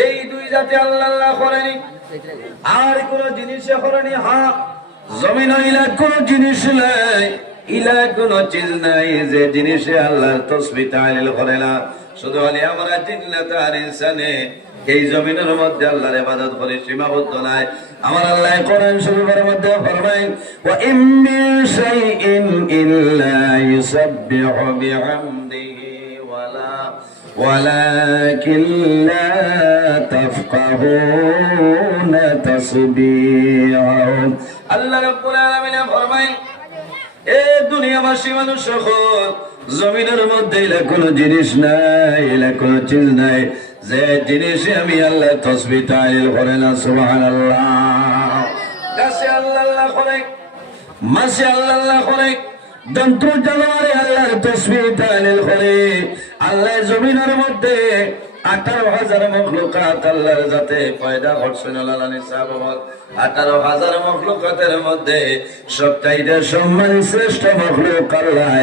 এই দুই জাতি আল্লাহ আল্লাহ করেনি, আর কোন জিনিসে করেনি। হ্যাঁ, জমিন ইলা কোন জিনিস নাই, ইলা কোন চিজ নাই যে জিনিসে আল্লাহর তাসবিহ তাহলিল করে না। শুধু আলি আমরা জিন্নাত আর ইনসানে এই জমিনের মধ্যে আল্লাহর ইবাদত করে সীমাবদ্ধ নাই। আমার আল্লাহ কোরআন শরীফের মধ্যে ফরমায়, ওয়া ইম মিন শাইইন ইল্লা ইউসাব্বিহু বিহামদিহি ওয়ালাকিন লা তাফকাহুনা তাসবিহাহুম। আল্লাহ রাব্বুল আলামিন ফরমায়, এ দুনিয়াবাসী মানুষ সকল, জমিনের মধ্যে এলা কোনো জিনিস নাই, এলা কোনো চিজ নাই যে জিনিসে আমি আল্লাহ তাসবিহ তাহলিল করে না। সুবহানাল্লাহ। গাছে আল্লাহ আল্লাহ করে, মাছে আল্লাহ আল্লাহ করে, যন্ত্র জানোয়ারে আল্লাহর তাসবিহ তাহলিল করে। আল্লাহ জমিনের মধ্যে 18,000 মখলুকাত আল্লাহর যাতে পয়দা করছেন। আল্লাহ নিসাব 18,000 মখলুকাতের মধ্যে সবচাইতে সম্মানী শ্রেষ্ঠ মখলুক আল্লাহ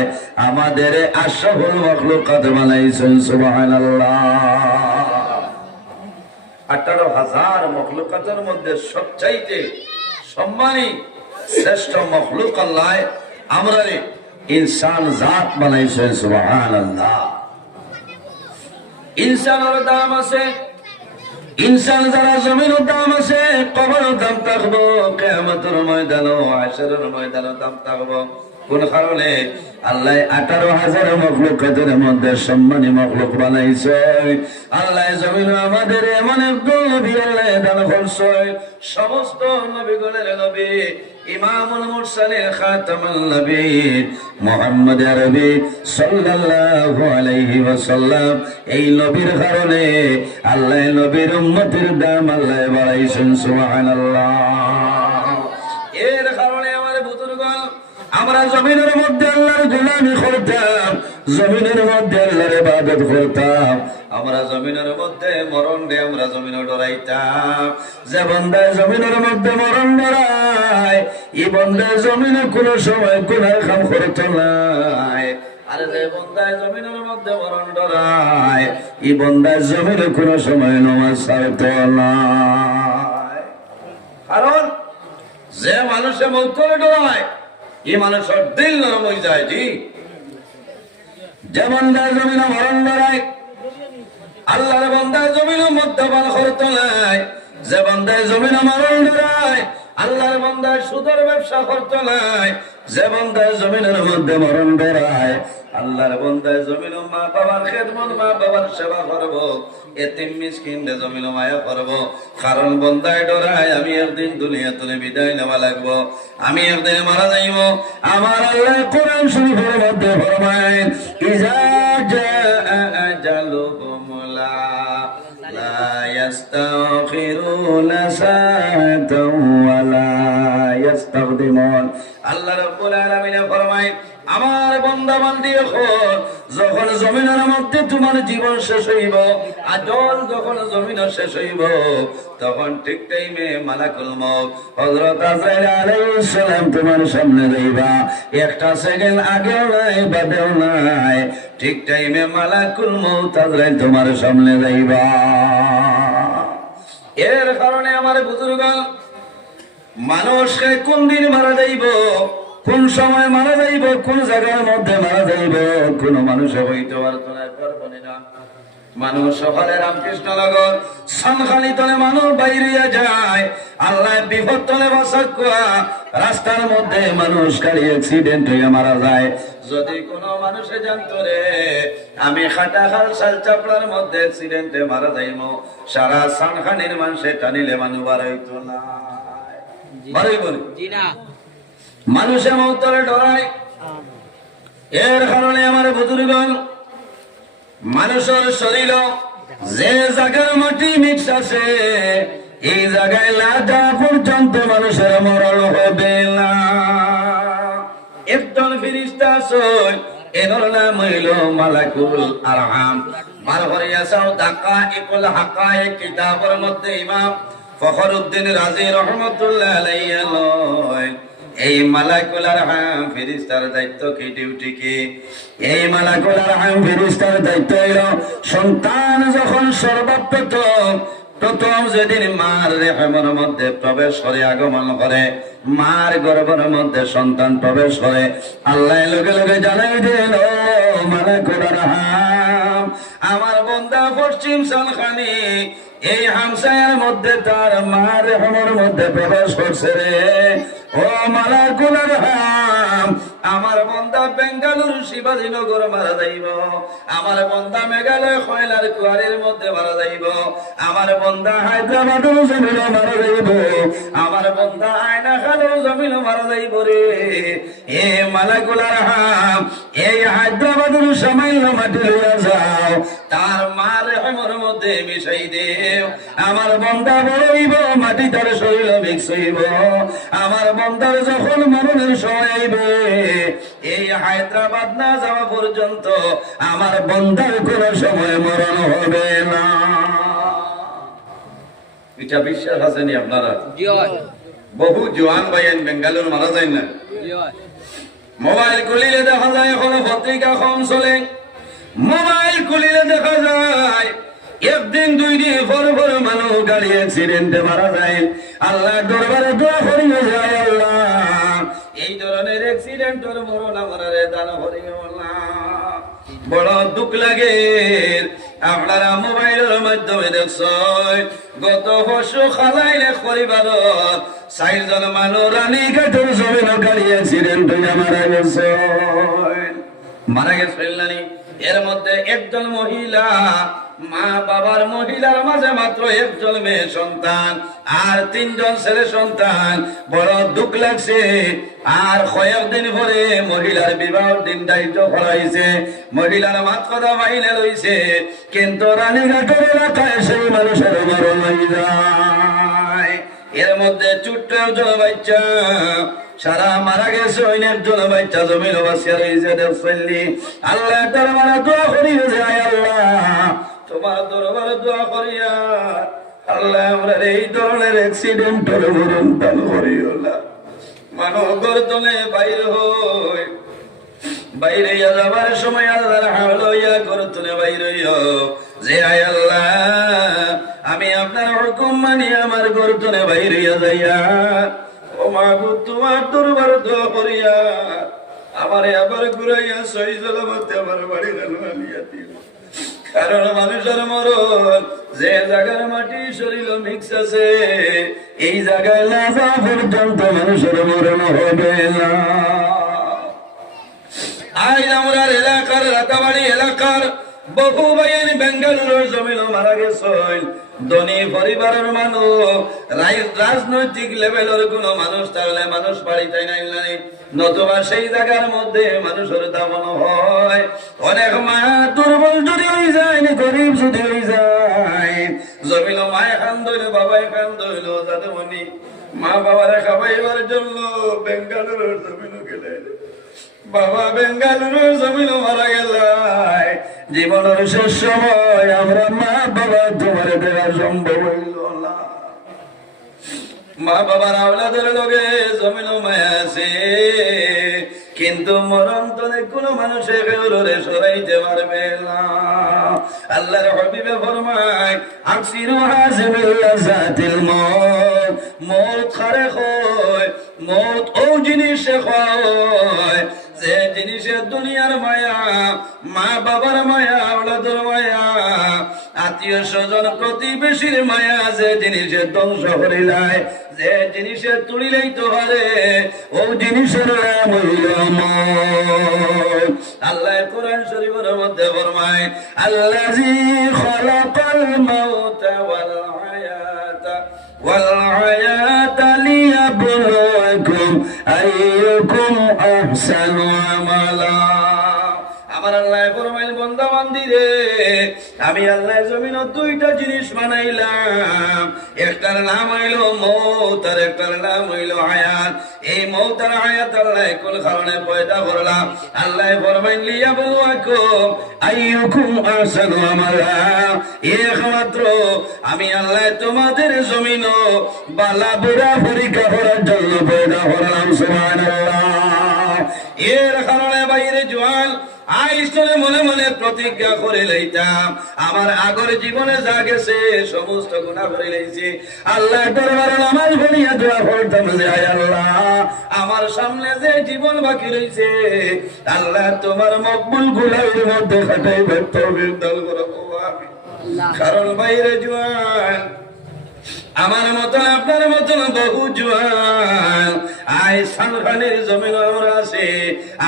আমাদের আশরাফুল মখলুকাত বানাইছেন। সুবহানাল্লাহ। 18,000 মখলুকাতের মধ্যে সবচাইতে সম্মানী শ্রেষ্ঠ মখলুক আল্লাহ আমরা ইনসান জাত বানাইছেন। সুবহানাল্লাহ। ইনসানের দাম আছে, ইনসান যারা জমিনের দাম আছে, কবরের দাম থাকবো, কিয়ামতের ময়দানে, হাশরের ময়দানে দাম থাকবো। কোন কারণে? আল্লাহ 18,000 মখলুকাতের মধ্যে সম্মানী মখলুক বানাইছে। আল্লাহ জমিনে আমাদের এমন একজন নবী আল্লাহ দান করছে, সমস্ত নবীগণের নবী, ইমামুল মুরসালিন খাতামুল নবীন মুহাম্মদ আরবি সাল্লাল্লাহু আলাইহি ওয়াসাল্লাম। এই নবীর কারণে আল্লাহ নবীর উম্মতের দাম আল্লাহ বাড়াইছেন। সুবহানাল্লাহ। এর কারণে আমার বুজুর্গণ, আমরা জমিনের মধ্যে আল্লাহর গোলামি করতাম, জমিনের মধ্যে আল্লাহর ইবাদত করতাম। আমরা জমিনের মধ্যে মরণ রে আমরা জমিনে ডরাইতাম। যে বান্দায় জমিনের মধ্যে মরণ ডরায়, এই বান্দায় জমিনে কোনো সময় গুনাহ কাম করতো নাই। আর যে বান্দায় জমিনের মধ্যে মরণ ডরায়, এই বান্দায় জমিনে কোনো সময় নামাজ ছাড়তো না। কারণ যে মানুষে মৌত করে ডরায়, এই মানুষের দিল নরম হয়ে যায়। জি, যে বান্দায় জমিনে মরণ ডরায়, আল্লাহর বান্দায় জমিনে মদ্যপান করতো নাই। যে বান্দায় জমিনে মরণ ডরায়, আল্লাহর বান্দায় সুদের ব্যবসা করতো নাই। যে বান্দায় জমিনের মধ্যে মরণ ডরায়, আল্লাহর বান্দায় জমিন মা বাবার খেদমত, মা বাবার সেবা করব, এতিম মিসকিনদের জমিন মায়া করব। কারণ বান্দায় ডরায় আমি একদিন দুনিয়া তুলে বিদায় নেওয়া লাগবো, আমি একদিন মারা যাইব। আমার আল্লাহ কোরআন শরীফের মধ্যে ফরমায়, ইজা জাআ আজালুহুম লা ইস্তাখিরুনা সাআতাও ওয়া লা ইস্তাকদিমুন। আল্লাহ রাব্বুল আলামিন ফরমায়, আমার বান্দা বান্দি যখন জমিনের মধ্যে তোমার জীবন শেষ হইব, আজল যখন জমিন শেষ হইব, তখন ঠিক টাইমে মালাকুল মউত হযরত আজরাইল আলাইহিস সালাম তোমার সামনে যাইবা। একটা সেকেন্ড আগেও নাই বাদেও নাই, ঠিক টাইমে মালাকুল মউত আজরাইল তোমার সামনে যাইবা। এর কারণে আমার বুজুর্গ, মানুষকে কোন দিন মারা যাইব, কোন সময় মারা যাইব, কোন জায়গার মধ্যে মারা যাইব, কোন মানুষে হইতে পারতো না, পারবনি না। মানুষ সকালে রামকৃষ্ণনগর সনখালি তলে মানুষ বাইরিয়া যায়, আল্লাহ বিপদ তলে বাসা কুয়া, রাস্তার মধ্যে মানুষ গাড়ি অ্যাক্সিডেন্ট হয়ে মারা যায়। যদি কোন মানুষে জানতো রে আমি খাটাখাল সাল চাপড়ার মধ্যে অ্যাক্সিডেন্টে মারা যাইব, সারা সনখানির মানুষে টানিলে মানুষ বার হইতো না। মানুষের মৌতরে ডরায়। এর কারণে আমার বুজুর্গণ, মানুষের শরীর যে জায়গার মাটি মিক্স আছে, এই জায়গায় লাদা পর্যন্ত মানুষের মরণ হবে না। একজন ফেরেশতা আছে, এর নাম হইল মালাকুল আরহাম। বার করিয়া চাও দাকাইকুল হাকায়েক কিতাবের মধ্যে ইমাম ফখরুদ্দিন রাজি রহমাতুল্লাহ আলাইহি এই মালাকুল আরহাম ফেরেশতার দায়িত্ব কি, ডিউটি কি? এই মালাকুল আরহাম ফেরেশতার দায়িত্ব হলো সন্তান যখন প্রথম যেদিন মার রেহেমের মধ্যে প্রবেশ করে, আগমন করে, মার গর্ভের মধ্যে সন্তান প্রবেশ করে, আল্লাহ লগে লগে জানাই দিল, মালাকুল আরহাম আমার বান্দা পশ্চিম সালখানি এই হামসায়ের মধ্যে তার মার রেহেমের মধ্যে প্রবেশ করছে রে। ও মালাকুল আরহাম আমার বান্দা বেঙ্গালুরু শিবাজীনগর মারা যাইব, আমার বান্দা মেঘালয় কয়লার কুয়ারের মধ্যে মারা যাইব, আমার বান্দা হায়দ্রাবাদের জমিন মারা যাইব, আমার বান্দা আয়না খালের জমিন মারা যাইব রে। এ মালাকুল আরহাম এই হায়দ্রাবাদের সামান্য মাটি লইয়া যাও, তার মার রেহেমের মধ্যে মিশাই দেও, আমার বান্দা বড়ইব, মাটি তার শরীর মিক্স হইব, আমার বান্দার যখন মরণের সময় আইবে এই হায়দ্রাবাদ না যাওয়া পর্যন্ত আমার বান্দার কোন সময় মরণ হবে না। এটা বিশ্বাস আছে নি আপনারা? বহু জওয়ান ভাইয়েন বেঙ্গালুর মারা যায় না, মোবাইল খুলিলে দেখা যায়, এখন পত্রিকা কম চলে, মোবাইল খুলিলে দেখা যায় একদিন দুই দিন পর পর মানুষ গাড়ি অ্যাক্সিডেন্টে মারা যায়। আল্লাহ দরবারে দোয়া করিও যায়, আল্লাহ এই ধরনের অ্যাক্সিডেন্টের মরণ আমার দান করিও না। বড় দুঃখ লাগে, আপনারা মোবাইলের মাধ্যমে দেখছেন গত বর্ষ খালাইলে পরিবারত 4 জন মানুষ রানীঘাটের জমিন গাড়ি অ্যাক্সিডেন্ট হয়ে মারা গেছে, মারা গেছে। এর মধ্যে একজন মহিলা, মা বাবার মহিলার মাঝে মাত্র একজন মেয়ে সন্তান আর 3 জন ছেলে সন্তান। বড় দুঃখ লাগছে। আর কয়েকদিন পরে মহিলার বিবাহের দিন দায়িত্ব করা হয়েছে, মহিলার মাত কথা মাইনে লইছে, কিন্তু রানীঘাটের এলাকায় সেই মানুষের মরণ হয়ে যায়। এর মধ্যে ছোট্ট একজন বাচ্চা সারা মারা গেছে, ওই একজন বাচ্চা জমিন বাসিয়া রয়েছে দেখলি। আল্লাহ দরবারে দোয়া করিয়া যায়, আল্লাহ তোমার দরবারে দোয়া করিয়া আল্লাহ আমরা এই ধরনের অ্যাক্সিডেন্টের মরণ দান করিও না। মানুষ গর্তনে বাইর হই, বাইরে যাবার সময় আল্লাহর হাওলা হইয়া গর্তনে বাইর হইও যে আয় আল্লাহ আমি আপনার হুকুম মানি আমার গর্তনে বাইর হইয়া যাইয়া, ও মাহবুব তোমার দরবারে দোয়া করিয়া আমারে আবার ঘুরাইয়া সহি সালামতে আমার বাড়ি আনিয়া দিও। কারণ মানুষের মরণ যে জায়গার মাটি শরীর মিক্স আছে, এই জায়গায় না যাওয়া পর্যন্ত মানুষের মরণ হবে না। আজ আমরা এলাকার রাতাবাড়ি এলাকার বহু ভাইয়ের বেঙ্গালুরুর জমিন মারা গেছেন। ধনী পরিবারের মানুষ, রাজনৈতিক লেভেলের কোন মানুষ তাহলে মানুষ বাড়িতে নাই, নতুবা সেই জায়গার মধ্যে মানুষের দামন হয়। অনেক মা দুর্বল যদি হয়ে যায়, গরিব যদি হয়ে যায়, জমিল মায় খান ধইল, বাবাই খান ধইল, যাতে মনি মা বাবারে খাবাইবার জন্য বেঙ্গালুরুর জমিন গেলেন। বাবা বেঙ্গালুরুর জমিন মারা গেল, জীবনের শেষ সময় আমরা মা বাবা তোমার দেওয়া সম্ভব হইল না। মা বাবার আওলাদের লগে জমিন মায়া আছে, কিন্তু মরণ তলে কোন মানুষের ফেউরে সরাইতে পারবে না। আল্লাহর হাবিবে ফরমায় আকসিরু হাযিমিল লাযাতিল মউত, মউত খারে হয়, মউত ও জিনিসে হয় যে জিনিসের দুনিয়ার মায়া, মা বাবার মায়া, আওলাদের মায়া, আত্মীয় স্বজন প্রতিবেশীর মায়া, যে জিনিসের ধ্বংস করে যায়, যে জিনিসের তুলিলেই তো হারে, ও জিনিসের নাম হইল মউত। আল্লাহ কোরআন শরীফের মধ্যে ফরমায় আল্লাযী খালাকাল মাউতা ওয়াল হায়াতা লিয়াবলুয়াকুম আইয়ুকুম আহসানু আমালা। আমার আল্লাহ ফরমাইল বান্দা বান্দি রে, আমি আল্লাহ জমিন দুইটা জিনিস বানাইলাম, একটার নাম হইলো মৌত আর একটার নাম হইলো হায়াত। এই মৌত আর হায়াত আল্লাহ কোন কারণে পয়দা করলাম? আল্লাহ ফরমাইন লিয়াবলুয়াকুম আইয়ুকুম আহসানু আমালা। একমাত্র আমি আল্লাহ তোমাদের জমিন বালা বুড়া পরীক্ষা করার জন্য পয়দা করলাম। সুবহানাল্লাহ। এর কারণে বাইরে জোয়ান আইসরে মনে মনে প্রতিজ্ঞা করে লইতাম, আমার আগর জীবনে যা গেছে সমস্ত গুনাহ করে লইছি, আল্লাহ দরবারে নামাজ পড়িয়া দোয়া করতাম যে আয় আল্লাহ আমার সামনে যে জীবন বাকি রইছে আল্লাহ তোমার মকবুল গুনাহের মধ্যে খাটাইবে তৌফিক দান করো আমিন। কারণ বাইরে জোয়ান আমার মতন আপনার মতন বহু জোয়ান আয় সালখানের জমিন আমরা আছে,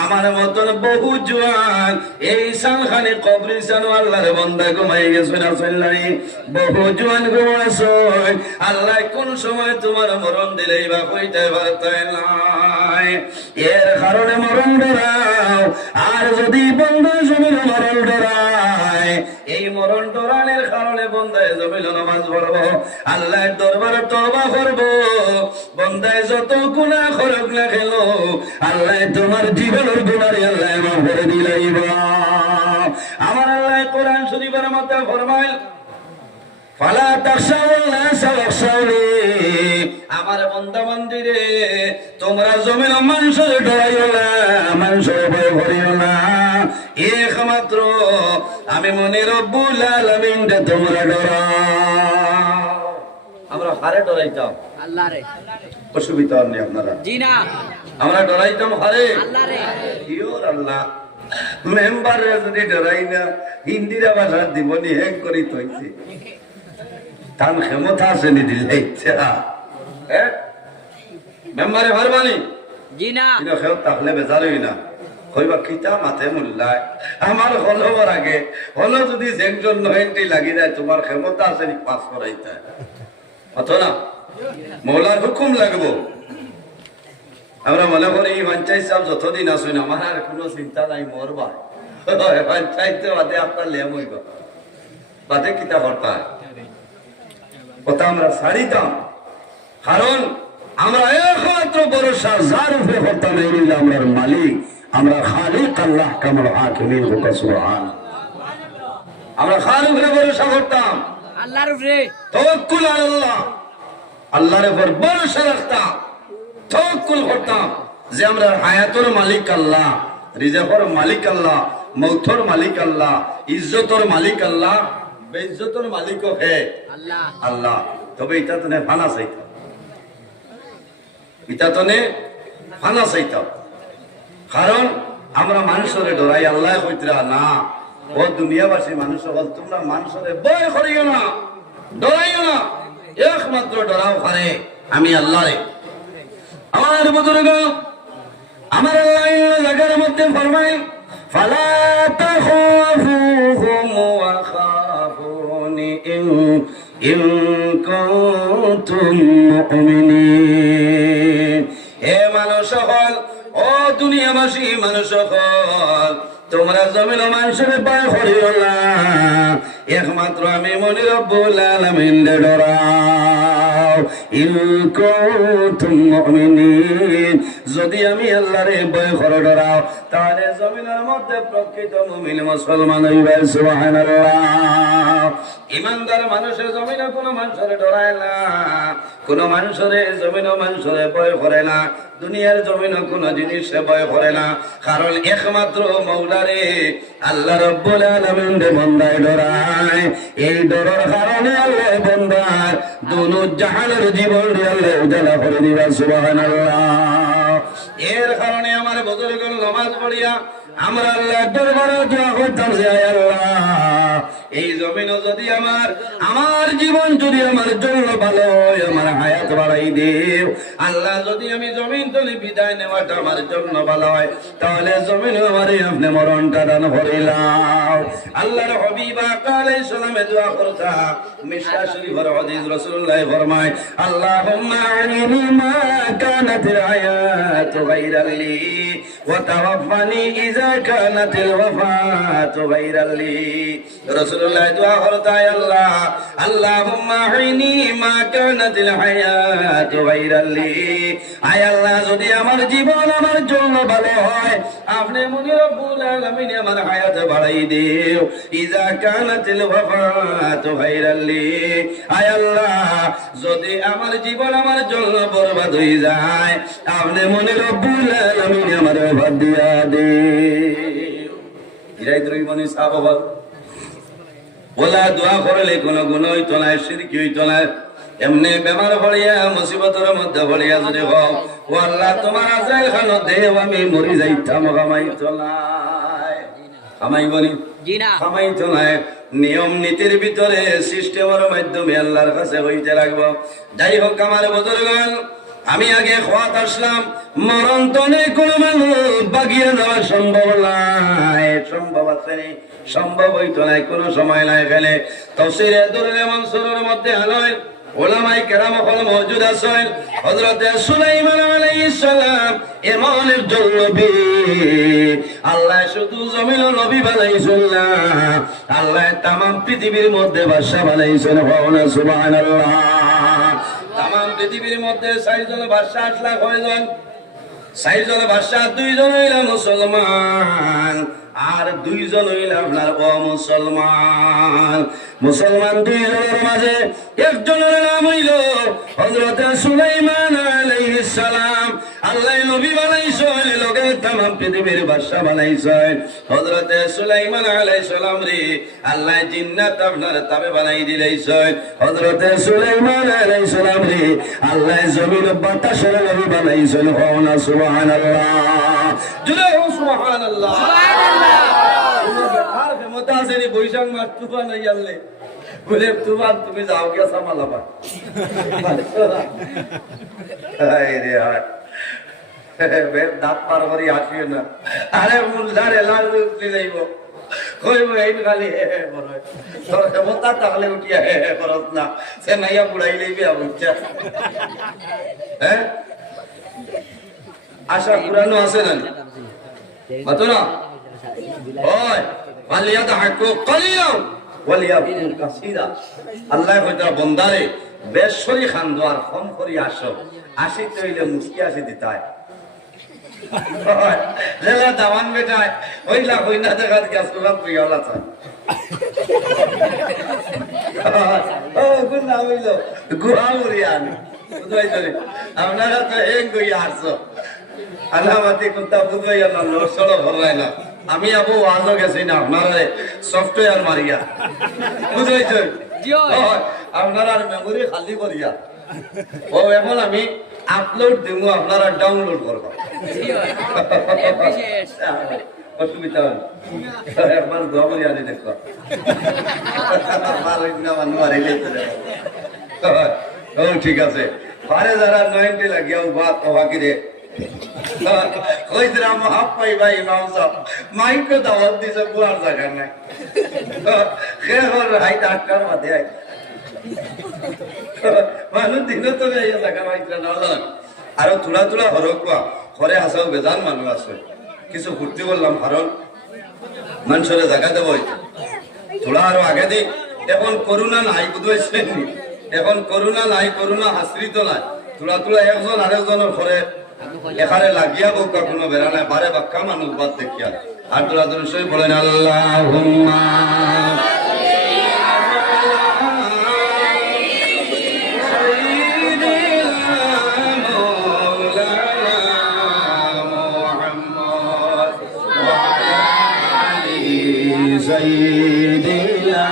আমার মতন বহু জোয়ান এই সালখানে কবরিস্তান আল্লাহর বান্দা ঘুমাই গেছে না চললাই, বহু জোয়ান ঘুমাইছে। আল্লাহ কোন সময় তোমার মরণ দিলেই বা কইতে পারতে নাই, এর কারণে মরণ ডরাও। আর যদি বন্ধা জমিন মরণ ডরায়, এই মরণ ডরানোর কারণে বন্ধায় জমিল নামাজ পড়বো, আল্লাহ দরবারে তওবা করবো, বন্ধায় যত গুনাহ করুক না কেন আল্লাহ তোমার জীবনের গুনাহ আল্লাহ মাফ করে দিলাইবা। আমার আল্লাহ কোরআন শরীফের মধ্যে ফরমায় ফালা তাখশাউন নাস ওয়াখশাউনি, আমার বান্দা বান্দীরে তোমরা জমিন মানুষের ডরাইও না, মানুষের ভয় করিও না, একমাত্র আমি মনে রব্বুল আলামিন তোমরা ডরাও। আমরা হারে ডরাইতাম আল্লাহরে, অসুবিধা নেই আপনারা জি না, আমরা ডরাইতাম হারে আল্লাহরে। ইওর আল্লাহ মেম্বারে যদি ডরাই না হিন্দিরা ভাষা দিবনি হেক করি তৈছে তান ক্ষমতা আছে নি দিলে ইচ্ছা মেম্বারে ভারবানি জি না, এটা খেল তাহলে বেজারই না কইবা কিতা মাথে মুল্লায় আমার হলবার আগে হলো যদি সেকশন 90 লাগি যায় তোমার ক্ষমতা আছে নি পাস করাইতে অথবা মৌলার হুকুম লাগবো। আমরা মনে করি পঞ্চায়েত সাহেব যতদিন আসুন আমার আর কোনো চিন্তা নাই মরবা পঞ্চায়েত বাদে আপনার লেম হইব বাদে কিতা করতা কথা আমরা ছাড়িতাম, কারণ আমরা একমাত্র ভরসা যার উপরে করতাম এই রইল আমরার মালিক, আমরা খালিক আল্লাহ কামল হাকিমিন হুকা সুবহান। আমরা খালিক উপরে ভরসা করতাম, আল্লাহর উপরে তাওয়াক্কুল আল্লাহ, আল্লাহর উপর ভরসা রাখতাম, তাওয়াক্কুল করতাম যে আমরা হায়াতের মালিক আল্লাহ, রিজকের মালিক আল্লাহ, মৌতের মালিক আল্লাহ, ইজ্জতের মালিক আল্লাহ, বেইজ্জতের মালিকও হে আল্লাহ আল্লাহ। তবে এটা তো ফানা চাইতাম, এটা তো ফানা চাইতাম, কারণ আমরা মানুষের ডরাই, আল্লাহ কইতরা না ও দুনিয়াবাসী মানুষ বল তোমরা মানুষের ভয় করিও না, ডরাইও না, একমাত্র ডরাও পারে আমি আল্লাহরে। আমার বুজুর্গ আমার আল্লাহ জায়গার মধ্যে ফরমায় ফালা তাখাফুহুম ওয়া খাফুনি ইন কুনতুম মুমিনিন। হে মানুষ সকল, ও দুনিয়াবাসী মানুষ সকল, তোমরা জমিন মানুষের ভয় করিও না, একমাত্র আমি মনি রব্বুল আলামিন ডরাও। ইন কুনতুম মুমিনিন, যদি আমি আল্লাহরে ভয় করে ডরাও তাহলে জমিনের মধ্যে প্রকৃত মুমিন মুসলমান হইবে। সুবহানাল্লাহ। ইমানদার মানুষের জমিনে কোনো মানুষের ডরায় না, কোন মানুষের জমিনে মানুষের ভয় করে না, দুনিয়ার জমিনে কোন জিনিসে ভয় করে না, কারণ একমাত্র মৌলারে আল্লাহ রব্বুল আলামিন বান্দায় ডরায়। এই ডরের কারণে আল্লাহ বান্দার দুনো জাহানের জীবন আল্লাহ উজালা করে দিবা। সুবহানাল্লাহ। এর কারণে আমার বুজুর্গ নামাজ পড়িয়া আমরা আল্লাহর দরবারে দোয়া করতাম যে আয় আল্লাহ এই জমিনও যদি আমার জীবন যদি আমার জন্য ভালো হয়, আমার হায়াত বাড়াই দেও, আল্লাহ যদি আমি জমিন তলে বিদায় নেওয়াটা আমার জন্য ভালো হয়, তাহলে জমিন আমারে আপনি মরণটা দান করিলাম। আল্লাহর হাবিব আলাইহিস সালামে দোয়া করতা, মিশকা শরীফের হাদিস রাসূলুল্লাহ ফরমায়, আল্লাহুম্মা আনিনি মা কানাতিল হায়াতু গায়রাল লি ওয়া তাওয়াফানি ইযা কানাতিল ওয়াফাতু গায়রাল লি। রাসূলুল্লাহ দোয়া করতা, আল্লাহ আল্লাহুম্মা আনিনি মা কানাতিল হায়াতু গায়রাল লি, আয় আল্লাহ যদি আমার জীবন আমার জন্য ভালো হয়, আপনি মুনি রব্বুল আলামিন আমার হায়াত বাড়াই দিও। ইযা কানাতিল ওয়াফাতু গায়রাল লি, আয় আল্লাহ যদি আমার জীবন আমার জন্য বরবাদ হয়ে যায়, আপনি মুনি রব্বুল আলামিন আমার ওফাত দিয়া দিও। ইরাই দুই মনি সাহাবা ওলা দোয়া করলে কোনো গুণ হইতো না, শিরকি হইতো না। এমনি বেমার পড়িয়া মুসিবতের মধ্যে পড়িয়া যদি হোক, ও আল্লাহ তোমার আজাইল খানো দেও, আমি মরি যাইতাম, কামাইতো নাই, কামাইবনি কামাইতো নাই। নিয়ম নীতির ভিতরে সিস্টেমের মাধ্যমে আল্লাহর কাছে হইতে রাখবো। যাই হোক আমার বুজুর্গগণ, আমি আগে খোয়াত আসলাম, মরণ তো নেই, কোনো মানুষ বাগিয়ে যাওয়া সম্ভব নাই, সম্ভব আছে নি? সম্ভব হইতো নাই, কোনো সময় নাই। ফেলে তাফসীরে দুরুল মানসুরের মধ্যে আলোয় উলামায়ে কেরাম হল মওজুদ আছেন। হযরত সুলাইমান আলাইহিস সালাম এমন একজন নবী, আল্লাহ শুধু জমিন নবী বানাইছেন না, আল্লাহ তামাম পৃথিবীর মধ্যে বাদশা বানাইছেন। হওনা সুবহানাল্লাহ। তামাম পৃথিবীর মধ্যে ৬০ জন বাদশা আসলা, কয়জন? ৬০ জন বাদশা, ২ জন হইল মুসলমান আর ২ জন হইল আপনার অমুসলমান। মুসলমান ২ জনের মাঝে একজনের নাম হইল হযরত সুলাইমান আলাইহিস সালাম। আল্লাহ নবী বানাইছেন, লোকে তামাম পৃথিবীর বাদশা বানাইছেন। হযরত সুলাইমান আলাইহিস সালাম রে আল্লাহ জিন্নাত আপনার তাবে বানাই দিলেছেন। হযরত সুলাইমান আলাইহিস সালাম রে আল্লাহ জমিন বাতাসের নবী বানাইছেন। হওনা সুবহানাল্লাহ, জুড়ে হো সুবহানাল্লাহ, সুবহানাল্লাহ। আর ক্ষমতা আছে নি বৈশাখ মাস তুফান হই আল্লে বলে তুফান তুমি যাও কে সামালাবা, আরে রে হায় দাঁত পার করি আসিও না। আরে মুলদারে লাল উঠলি যাইব, কইব এই খালি তোর ক্ষমতা তাহলে উঠিয়া করত না, সে নাইয়া বুড়াই লইবি বুঝছা। হ্যাঁ আশা পুরানো আছে না মাতো না? ওই ফালিয়াদহাকু কালিয়াম ওয়ালিয়াবকু কাসীরা। আল্লাহ কইতা বন্দারে বেশরি খান্দো আর কম করি আসো, আসি তইলে মুস্কি আসি দিতায়। লেলা দামান বেটায় ওইলা কইনা দেখাত গ্যাস কোলাম প্রিয়লা চায়। ও গুণ নাম হইল গুহামুরি আমি বুঝাই ধরে আপনারা তো এক গইয়া আসছো আলামাতি কুত্তা বুঝাইয়া না লড়সড় ভরাই না। আমি আবু ওয়াজও গেছি না আপনারা সফটওয়্যার মারিয়া বুঝাইছো, আপনারা মেমোরি খালি করিয়া। ও এখন আমি আপলোড দিব, আপনারা ডাউনলোড করবো, অসুবিধা হয় একবার দোয়া করি আনি দেখো। ও ঠিক আছে, পারে যারা 90 লাগিয়া বাদ বাকি রে কইরা মাপ পাই ভাই ইমাম সাহেব মাইকে দাওয়াত দিছে বুয়ার জায়গা নাই, খেহর হাইট 8টার মধ্যে আই মানুষ দিন তো এই জায়গা মাইকে না। আরো তুলা তুলা হরকুয়া ঘরে হাসাও বেজান মানুষ আছে, কিছু ফুর্তি করলাম কারণ মানুষের জায়গা দেব তোলা আরো আগে দিই। এখন করোনা নাই বুঝেছেন, এখন করোনা নাই, করোনা আশ্রিত নাই, তুলা তুলা একজন আরেকজনের ঘরে এখানে লাগিয়া বোকা কোনো বেড়া নাই, বারে বাক্কা মানুষ বাদ দেখিয়া আর তোরা তোর সই বলেন আল্লাহুম্মা سيدنا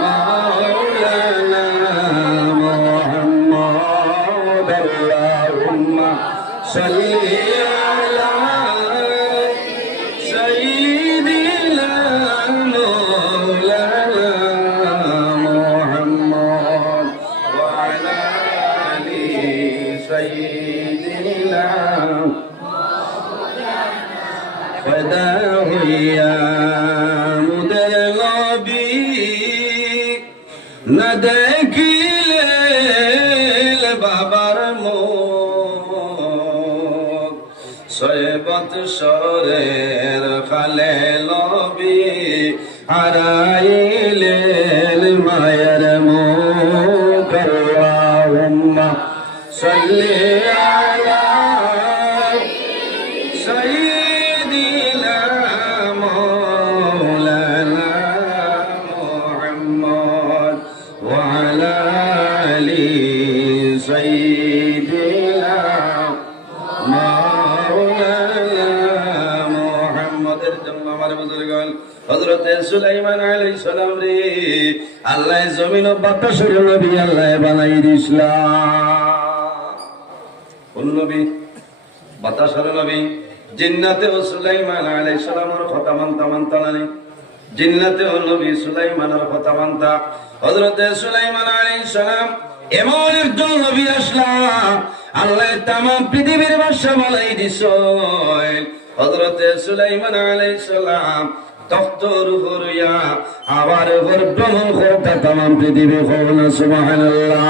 مولانا محمد اللهم صل على سيدنا مولانا محمد وعلى آله সাইয়্যিদিনা ফয়দা হইয়া মুদের নবী না দেখিলে বাবার মুখ 6 বৎসরের খালে নবী হারাইলেন মায়ের মুখ আল্লাহুম্মা সাল্লি আলা সাইয়্যিদিনা মাওলানা মুহাম্মদ ওয়া আলা আলি সাইয়্যিদিনা মাওলানা মুহাম্মদের জন্য আমার বুজুর্গগণ হযরতে সুলাইমান আলাইহিস সালাম রে আল্লাহ জমিন ও বাতাসের নবী আল্লাহ বানাই দিছলাম। কোন নবী? বাতাসের নবী। জিন্নাতে ও সুলাইমান আলাইহিস সালামের কথা মানতা না জিন্নাতে ও নবী সুলাইমানের কথা মানতা। হযরতে সুলাইমান আলাইহিস সালাম এমন একজন নবী আসলা আল্লাহ তামাম পৃথিবীর বাদশা বানাই দিছেন। হযরতে সুলাইমান আলাইহিস সালাম তখতর উপর ইয়া আবার উপর ভ্রমণ করতে তামাম পৃথিবী খবর সুবহানাল্লাহ।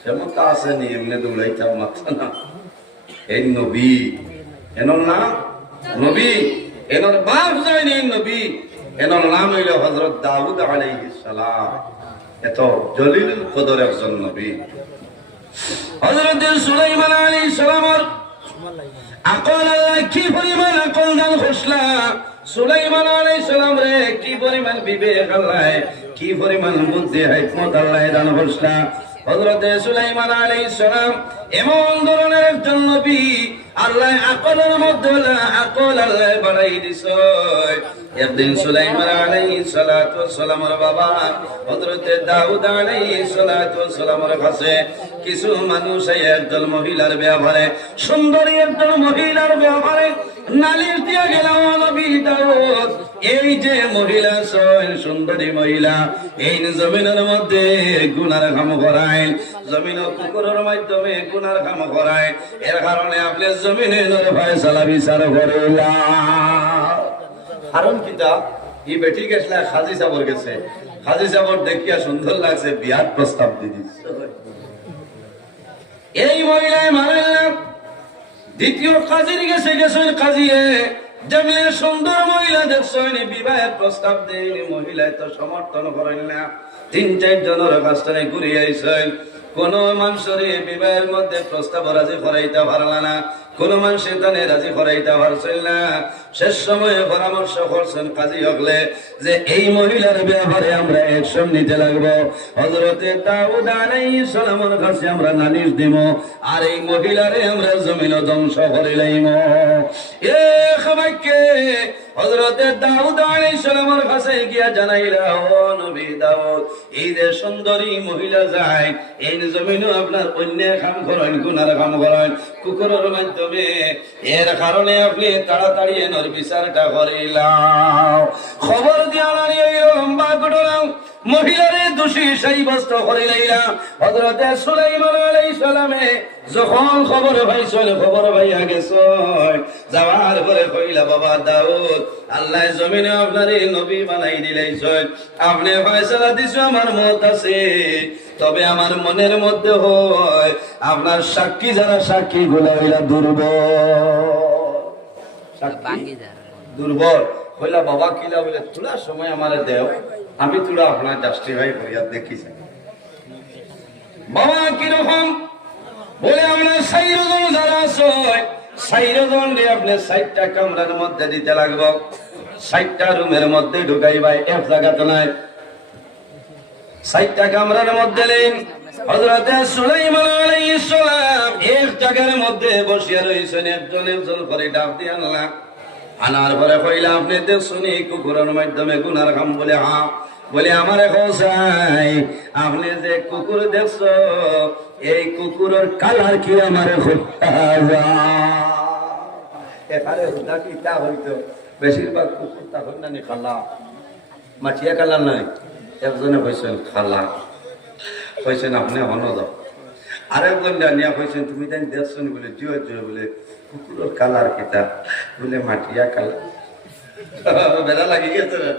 সেমতা আসেনি এমনি দৌড়াইতাম মাথা না। এই নবী এনর নাম নবী, এনর বাপ যায়নি নবী, এনর নাম হইল হযরত দাউদ আলাইহিস সালাম। এত জলিলুল কদর একজন নবী। হযরত সুলাইমান আলাইহিস সালামের আকল আল্লাহ কি পরিমাণ আকল দান করছলা। সুলাইমান আলাইহিস সালাম রে কি পরিমাণ বিবেক আল্লাহ, কি পরিমাণ বুদ্ধি হিকমত আল্লাহ দান করছলা। হযরতে সুলাইমান আলাইহিস সালাম এমন ধরনের একজন নবী আল্লাহ আকলের মধ্যে আকল আল্লাহ বাড়াই দিছে। একদিন সুলাইমান আলাইহিস সালাতু ওয়াস সালামের বাবা হযরতে দাউদ আলাইহিস সালাতু ওয়াস সালামের কাছে কিছু মানুষ একজন মহিলার ব্যাপারে, সুন্দরী একজন মহিলার ব্যাপারে নালিশ দিয়ে গেল। নবী দাউদ এই যে মহিলা ছয় সুন্দরী মহিলা এই জমিনের মধ্যে গুনার কাম করায়, জমিন কুকুরের মাধ্যমে গুনার কাম করায়, এর কারণে আপনি জমিনের ফয়সালা বিচার করিলা। কারণ কিতা এই বেটি গেছলা হাজী সাবর গেছে, হাজী সাবর দেখিয়া সুন্দর লাগছে, বিয়ার প্রস্তাব দিয়ে দিচ্ছে। এই মহিলায় মারাইলাম। দ্বিতীয় কাজীর গেছে কাজিয়ে যেমন সুন্দর মহিলা দেখছেন বিবাহের প্রস্তাব দেয়নি, মহিলায় তো সমর্থন করেন না। 3-4 জনের কাছে ঘুরিয়ে আইছেন, কোন মানুষের বিবাহের মধ্যে প্রস্তাব রাজি করাইতে পারলা না, কোন মানুষ এখানে রাজি করাইতে পারছেন না। শেষ সময়ে পরামর্শ করছেন কাজী হকলে যে এই মহিলার ব্যাপারে আমরা অ্যাকশন নিতে লাগবো। হযরতে দাউদ আলাইহিস সালামের কাছে আমরা নালিশ দিব আর এই মহিলারে আমরা জমিন ধ্বংস করে লাইম। এ খবরকে হযরতে দাউদ আলাইহিস সালামের কাছে গিয়া জানাইলা, ও নবী দাউদ, এই যে সুন্দরী মহিলা যায় এই জমিনও আপনার অন্যায় কাম করেন, গুনার কাম করেন কুকুরের মাধ্যমে, এর কারণে আপনি তাড়াতাড়ি এর বিচারটা করিলাম। খবর দিয়া লম্বা ঘটনা মহিলারে দোষী সাব্যস্ত করে লাইলাম। হযরতে সুলাইমান আলাইহিস সালামে যখন খবর পাইছেন, খবর পাইয়া গেছেন, যাওয়ার পরে কইলা, বাবা দাউদ, আল্লাহ জমিনে আপনারে নবী বানাই দিলাইছেন, আপনি ফয়সালা দিছো, আমার মত আছে, তবে আমার মনের মধ্যে হয় আপনার সাক্ষী যারা সাক্ষী গুলা হইলা দুর্বল হইলা। বাবা কিলা বলে তোলা সময় আমার দেও, আমি তোলা আপনার জাস্টিফাই করিয়া দেখিছি। বাবা কিরকম বলে, আমরা 4 জন যারা আছে 4 জন রে আপনি 4টা কামরার মধ্যে দিতে লাগবো, 4টা রুমের মধ্যে ঢুকাইবাই, এক জায়গাতে নাই, 4টা কামরার মধ্যে নেন। হযরতে সুলাইমান আলাইহিস সালাম এক জায়গার মধ্যে বসিয়া রইছেন, একজন একজন করে ডাক দিয়ে আনলা। আনার পরে কইলা, আপনি দেখছুনি কুকুরের মাধ্যমে গুনার কাম? বলে হ্যাঁ। বলে আমার এখন চাই, আপনি যে কুকুর দেখছো এই কুকুরের কালার কি আমার হইতো? বেশিরভাগ কুকুর তখন না খালা, মাছিয়া কালার নাই, একজনে হয়েছেন খালা, হয়েছেন আপনি হন যাও, আরেকজন জানিয়া কইছেন তুমি জানি দেখছো নি বলে জিও জিও বলে কুকুরের কালার কিতা বলে মাটিয়া কালার বেড়া লাগি গেছে না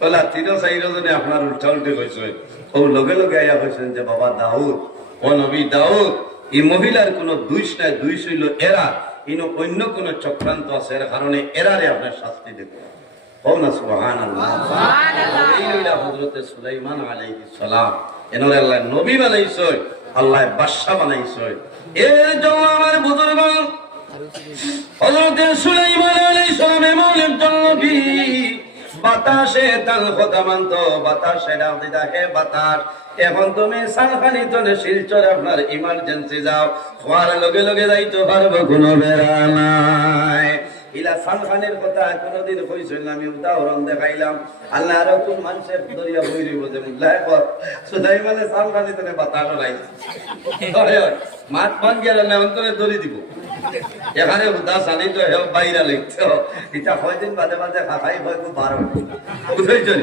বলা তিনও চাইরো জনে আপনার উল্টা উল্টে কইছে ও লগে লগে আইয়া কইছেন যে বাবা দাউদ ও নবী দাউদ এই মহিলার কোনো দুইশ নাই দুইশ হইল এরা ইনো অন্য কোন চক্রান্ত আছে এর কারণে এরারে আপনার শাস্তি দিতে ও না সুবহানাল্লাহ সুবহানাল্লাহ এই হইলা হযরত সুলাইমান আলাইহিস সালাম এনরে আল্লাহ নবী বানাইছে আল্লাহ বাদশা বানাইছে এর জন্য আমার বুজুর্গ হযরত সুলাইমান আলাইহিস সালাম এমন একজন নবী বাতাসে তাল কথা মানত বাতাসে ডাক দিতা হে বাতাস এখন তুমি সালখানি তলে শিলচর আপনার ইমার্জেন্সি যাও হওয়ার লগে লগে যাইতে পারবো কোনো বেড়া নাই ইলা সালখানের কথা কোনদিন কইছিল না আমি উদাহরণ দেখাইলাম আল্লাহ আর কোন মানুষের দরিয়া বই রইব যে মুল্লাহ কর সুদাই মানে সালখানি তলে বাতাস রাই মাঠ মান গেল না অন্তরে দরি দিব এখানে উদাস আনি তো হে বাইরা লিখছো এটা কয়দিন বাদে বাদে খাই হয় খুব বার বুঝাইছো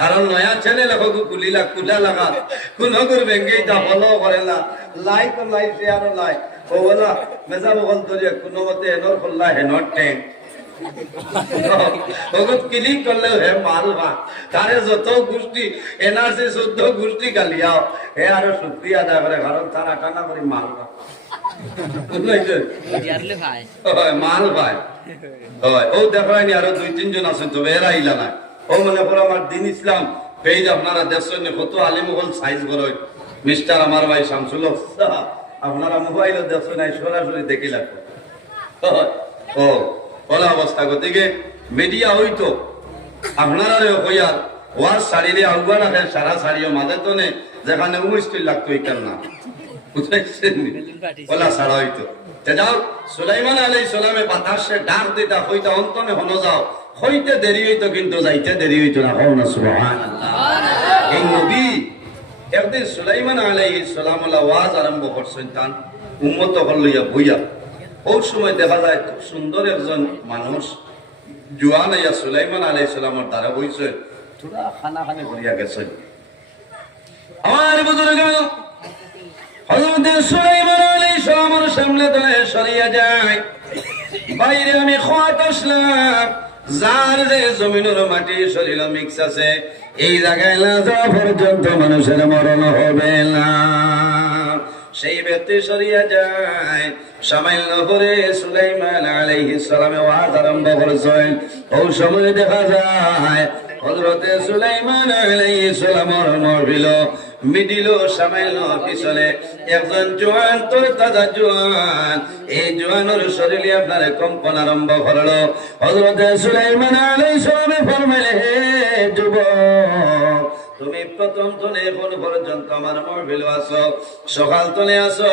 কারণ নয়া চ্যানেল এখন কুলিলা কুলা লাগা কোন করবে এটা ফলো করে না লাইক ও লাইক শেয়ার ও লাইক ও বলা মেজা বল ধরে কোন মতে এনর খোলা হে নট ট্যাঙ্ক ওগত ক্লিক করলে হে মালবা তারে যত গোষ্ঠী এনআরসি 14 গোষ্ঠী গালিয়াও হে আরো শুকরিয়া আদায় করে কারণ তারা টানা করে মালবা বুঝলাইছো মাল ভাই ও দেখায়নি আরো 2-3 জন আছেন তো এরা ইলা না ও মনে করো আমার দিন ইসলাম পেজ আপনারা দেখছেন কত আলিম হল সাইজ করো মিস্টার আমার ভাই শামসুল আপনারা মোবাইল দেখছেন নাই সরাসরি দেখি লাগবে ও বলা অবস্থা গতিকে মিডিয়া হইতো আপনারা হইয়ার ওয়ার শাড়িরে আগুয়া রাখেন সারা শাড়িও মাঝে তো নে যেখানে 19 লাগতো এখান না বুঝাইছেন বলা ছাড়া হইতো যাও সুলাইমান আলাইহিস সালামে বাতাসে ডাক দিতা হইতা অন্তনে হনো যাও হইতে দেরি হইতো কিন্তু যাইতে দেরি হইতো না হও না সুবহানাল্লাহ এই নবী একদিন সুলাইমান আলাইহিস সালাম ওয়াজ আরম্ভ করছেন তান উম্মত হল লইয়া বইয়া ওই সময় দেখা যায় খুব সুন্দর একজন মানুষ জুয়ান আইয়া সুলাইমান আলাইহিস সালামের দ্বারা বইছে তোরা খানা খানে করিয়া গেছে আমার বুজুর্গ হযরত সুলাইমান আলাইহিস সালামের সামনে দলে সরিয়া যায় বাইরে আমি খাওয়াত আসলাম যার যে জমিনের মাটি শরীর মিক্স আছে এই জায়গায় না যাওয়া পর্যন্ত মানুষের মরণ হবে না সেই ব্যক্তি সরিয়া যায় সামাইল পরে সুলাইমান আলাইহিস সালামে ওয়াজ আরম্ভ করেছেন ওই সময় দেখা যায় হযরত সুলাইমান আলাইহিস সালামের মরবিল মিডিল সামাইল পিছনে একজন জওয়ান তোর তাজা জওয়ান এই জওয়ানের শরীরে আপনার কম্পন আরম্ভ করলো হযরত সুলাইমান আলাইহিস সালামে ফরমাইলেন হে যুবক তুমি প্রথম তনে এখন পর্যন্ত আমার মরবিল আছো সকাল তনে আছো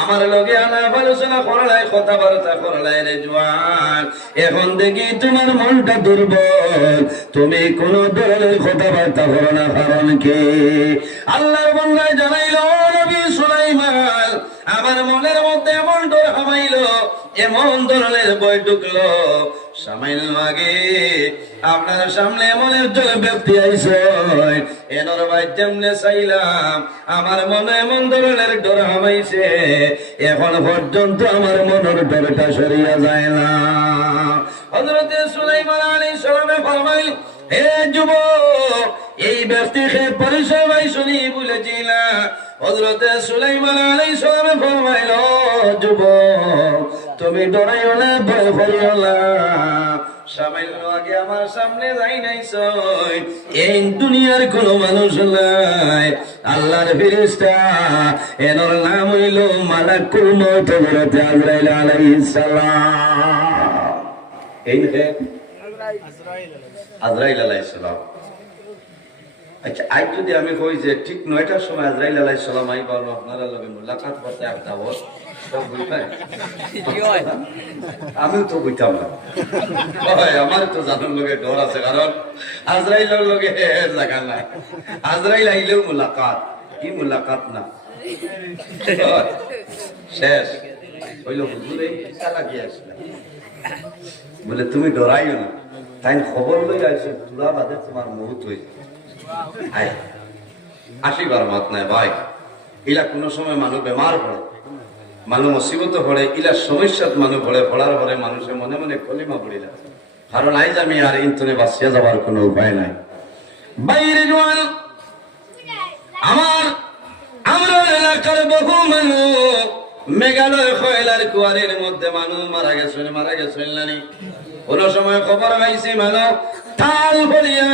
আমার লগে আলাপ আলোচনা করলাই কথাবার্তা করলাই রে জওয়ান এখন দেখি তোমার মনটা দুর্বল তুমি কোন ধরনের কথাবার্তা করো না কারণ কি আল্লাহর বান্দা জানাইল নবী সুলাইমান আমার মনের মধ্যে এমন ডর হামাইলো এমন ধরনের ভয় ঢুকলো সামাইল আগে আপনার সামনে এমন একজন ব্যক্তি আইছে এনর ভাই যেমনে চাইলাম আমার মনে এমন ধরনের ডর হামাইছে এখন পর্যন্ত আমার মনের ডরটা সরিয়া যায় না হযরত সুলাইমান আলাইহিস সালামে ফরমাইল হে যুবক এই ব্যক্তিকে পরিচয় ভাই শুনি বলেছিলা হযরত সুলাইমান আলাইহিস সালামে ফরমাইল যুবক তুমি ডরাইও না ভয় করিও না সামান্য আগে আমার সামনে যাই নাই সই এই দুনিয়ার কোন মানুষ নাই আল্লাহর ফেরেশতা এর নাম হইল মালাকুল মউত হযরত আজরাইল আলাইহিস সালাম এই হে আজরাইল আলাইহিস সালাম আচ্ছা আজ যদি আমি কই যে ঠিক 9টার সময় আজরাইল আলাইহিস সালাম আইবা আপনারা লগে মুলাকাত করতে আসতাম আমি তো বুঝতাম না আমার তো জানার লগে ডর আছে কারণ আজরাইলের লগে জায়গা নাই আজরাইল আইলেও মুলাকাত কি মুলাকাত না শেষ হইল হুজুরে লাগি আসলে বলে তুমি ডরাইও না তাই খবর লই আইছো তুলা বাদে তোমার মুহূর্ত হইছে আসিবার মত নাই ভাই ইলা কোনো সময় মানুষ বেমার পড়ে, মানুষ মুসিবত পড়ে, ইলা সমস্যাত মানুষ পড়ে, পড়ার পরে মানুষে মনে মনে কলিমা পড়িলা, কারণ আইজ আমি আর ইন্তনে বাঁচিয়া যাবার কোনো উপায় নাই। বাইরে জোয়ান আমার, আমরা এলাকার বহু মানুষ মেঘালয় খয়লার কুয়ারের মধ্যে মানুষ মারা গেছেন নানি। কোন সময় খবর পাইছে মানুষ তাল বলিয়া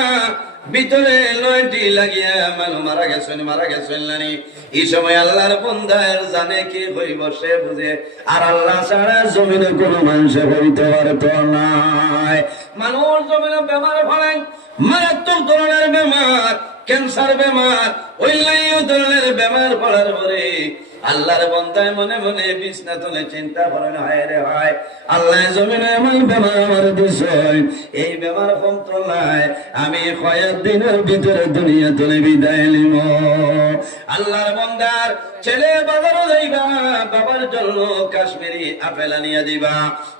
ভিতরে লয়টি লাগিয়া মানুষ মারা গেছেন নানি। এই সময় আল্লাহর বন্দার জানে কি হইব সে বুঝে, আর আল্লাহ ছাড়া জমিনে কোনো মানুষ হইতে পারত নাই। মানুষ জমিনে বেমার ফেলেন, মারাত্মক ধরনের বেমার, ক্যান্সার বেমার, অন্যান্য ধরনের বেমার পড়ার পরে আল্লাহর বান্দায় মনে মনে বিছনা তলে চিন্তা করেন, হায় রে হায়, আল্লাহ জমিনে এমন বেমার আমার দিছে, এই বেমার কমতলায় আমি কয়েক দিনের ভিতরে দুনিয়া তুলে বিদায় নিব। আল্লাহর বান্দার ছেলে বাজারও যাইবা, বাবার জন্য কাশ্মীরি আপেল আনিয়া দিবা,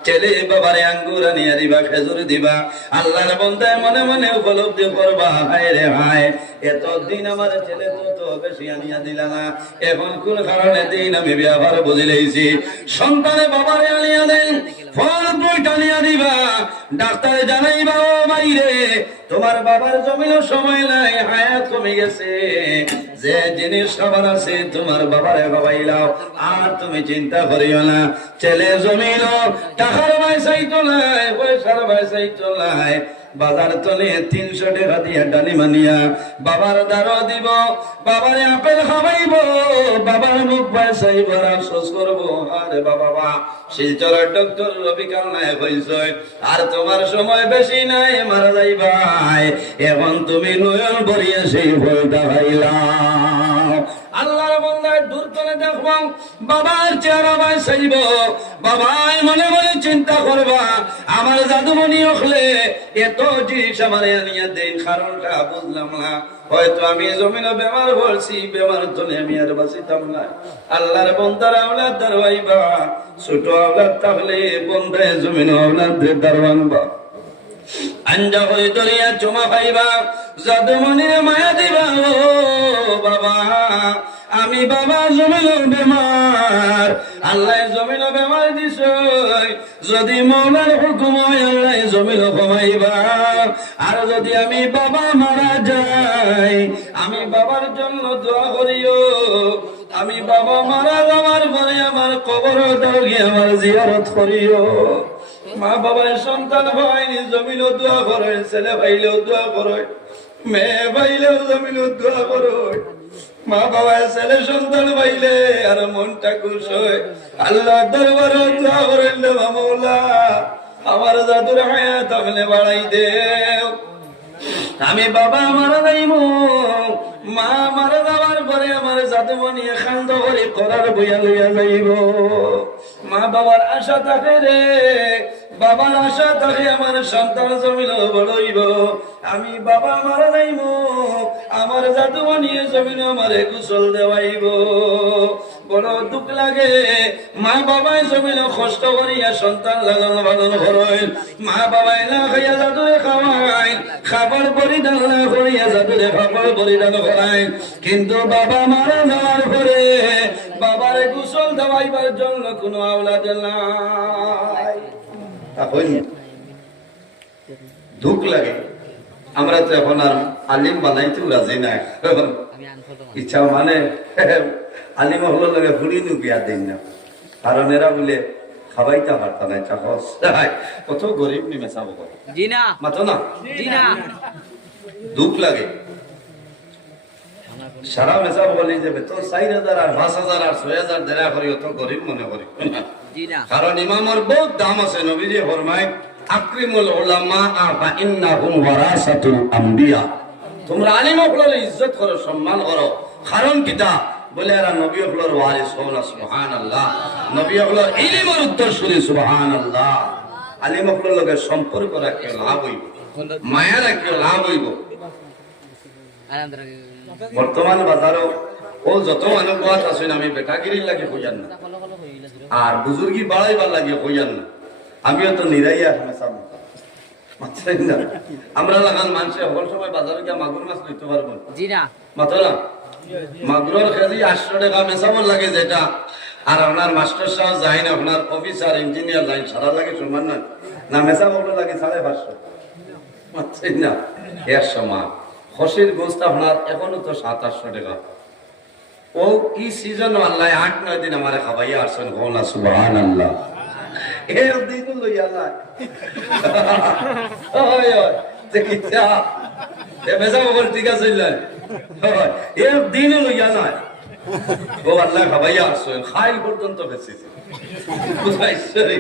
ছেলে বাবারে আঙ্গুর আনিয়া দিবা, খেজুর দিবা। আল্লাহর বান্দায় মনে মনে উপলব্ধি করবা, হায় রে হায়, এতদিন আমার ছেলে তো বেশি আনিয়া দিলা না, এখন কোন কারণে দিন আমি ব্যবহার বুঝি লইছি। সন্তানে বাবারে আনিয়া দেন, ফল ফ্রুট আনিয়া দিবা, ডাক্তারে জানাইবা, ও বাইরে তোমার বাবার জমিনও সময় নাই, হায়াত কমে গেছে, যে জিনিস সবার আছে তোমার বাবারে বাবাইলাও, আর তুমি চিন্তা করিও না। ছেলে জমিন টাকার পয়সাই তোলায়, পয়সার পয়সাই তোলায়, বাজার তলে 300 টাকা দিয়া ডালি মানিয়া বাবার দ্বারা দিব, বাবারে আপেল খাওয়াইব, বাবার মুখ পয়সাই ভরা আফসোস করবো, আরে বাবা শিলচরের ডক্টর রবিকাল নায়ক হইছে, আর তোমার সময় বেশি নাই, মারা যাইবাই, এখন তুমি নয়ন ভরিয়া সেই ভয়টা খাইলা। আল্লাহর বান্দায় দূর করে দেখবো, বাবার চেহারা ভাই চাইব, বাবাই মনে মনে চিন্তা করবা, আমার জাদুমণি হলে এত জিনিস আমার আনিয়া দেন, কারণটা বুঝলাম না, হয়তো আমি জমিনে বেমার পড়ছি, বেমার তলে আমি আর বাঁচিতাম না। আল্লাহর বান্দার আওলাদ দারওয়াইবা, ছোট আওলাদ তাহলে বন্দায় জমিনে আওলাদের দারওয়ানবা, আঞ্জা হয়ে দরিয়া জমা পাইবা, জাদুমণির মায়া দিবা। ও বাবা, আমি বাবা জমিল বেমার, আল্লাহ জমিল বেমার দিছ, যদি মৌলার হুকুম হয় আল্লাহ জমিল কমাইবা, আর যদি আমি বাবা মারা যাই, আমি বাবার জন্য দোয়া করিও, আমি বাবা মারা যাওয়ার পরে আমার কবর দাও গিয়ে আমার জিয়ারত করিও। মা বাবার সন্তান হয়নি, জমিল দোয়া করে, ছেলে ভাইলেও দোয়া করে, মেয়ে ভাইলেও জমিল দোয়া করে, মা বাবা ছেলে সন্তান পাইলে আর মনটা খুশ হয়, আল্লাহ দরবার দোয়া করেন, মাওলা আমার জাদুর হায়াত আপনি বাড়াই দেও, আমি বাবা মারা যাইব, মা মারা যাওয়ার পরে আমার জাদুমণি খান্দ করে করার বইয়া লইয়া যাইব। মা বাবার আশা থাকে রে, বাবার আশা থাকে আমার সন্তান জমিল বড়ইব, আমি বাবা মারা যাইব, আমার জাদুমণি জমিন আমারে গোসল দেওয়াইব। বড় দুঃখ লাগে, মা বাবাই জমিন কষ্ট করিয়া সন্তান লালন পালন করেন, মা বাবাই না খাইয়া জাদুরে খাওয়াই, খাবার পরিধান না করিয়া জাদুরে খাবার পরিধান করায়, কিন্তু বাবা মারা যাওয়ার পরে বাবারে গোসল দেওয়াইবার জন্য কোনো আওলাদ নাই। দুঃখ লাগে, আমরা তো এখন আর আলিম বানাইতেও রাজি নাই, ইচ্ছা মানে আলিম হলো লাগে ঘুরি নু বিয়া দিন না, কারণ এরা বলে খাবাইতে পারত না, চাকস কত গরিব নি মেশাবো মাতো না, দুঃখ লাগে। সারা মেশাব বলি যে বেতন 4,000 আর 5,000 আর 6,000 দেরা করি, অত গরিব মনে করি, কারণ ইমামর বহুত দাম আছে। নবীজি ফরমায় আকরিমুল উলামা ফা ইন্নাহুম ওয়ারাসাতুল আমবিয়া, তোমরা আলিম হকলের ইজ্জত করো, সম্মান করো, কারণ কিতা বলে এরা নবী হকলের ওয়ারিস হন। সুবহানাল্লাহ, নবী হকলের ইলমের উত্তরসূরি, সুবহানাল্লাহ। আলিম হকলের লগে সম্পর্ক রাখতে লাভ হইব, মায়া রাখতে লাভ হইব। বর্তমান বাজারও ও যত মানুষ বাত আছেন, আমি বেটাগিরির লাগে হইয়ান না, আর বুজুর্গি বাড়াইবার লাগে হইয়ান না, আমিও তো নিরাইয়া মেসাব মাত্রাই না। আমরা লাগান মানুষের হল সময় বাজারে গিয়ে মাগুর মাছ লইতে পারবো না, মাত্র না মাগুরের কেজি 800 টাকা মেসাবর লাগে যেটা, আর আপনার মাস্টার সাহেব যাই না, আপনার অফিসার ইঞ্জিনিয়ার যাই সারা লাগে সমান না, না মেসাবর লাগে 550 বুঝছেন না। এর সমান খসির গোস্ত আপনার এখনো তো 700-800 টাকা। ও কি সিজন আল্লাহ 8-9 দিন আমারে খাবাইয়া আসছেন, কোনা সুবহানাল্লাহ। এর দিন লইয়া না ওই ওই দেখিছা এ মেসাবর ঠিক আছে না, এর দিন লইয়া না ও আল্লাহ খাবাইয়া আসছেন, খাইল পর্যন্ত বেঁচেছে বুঝাইছরি।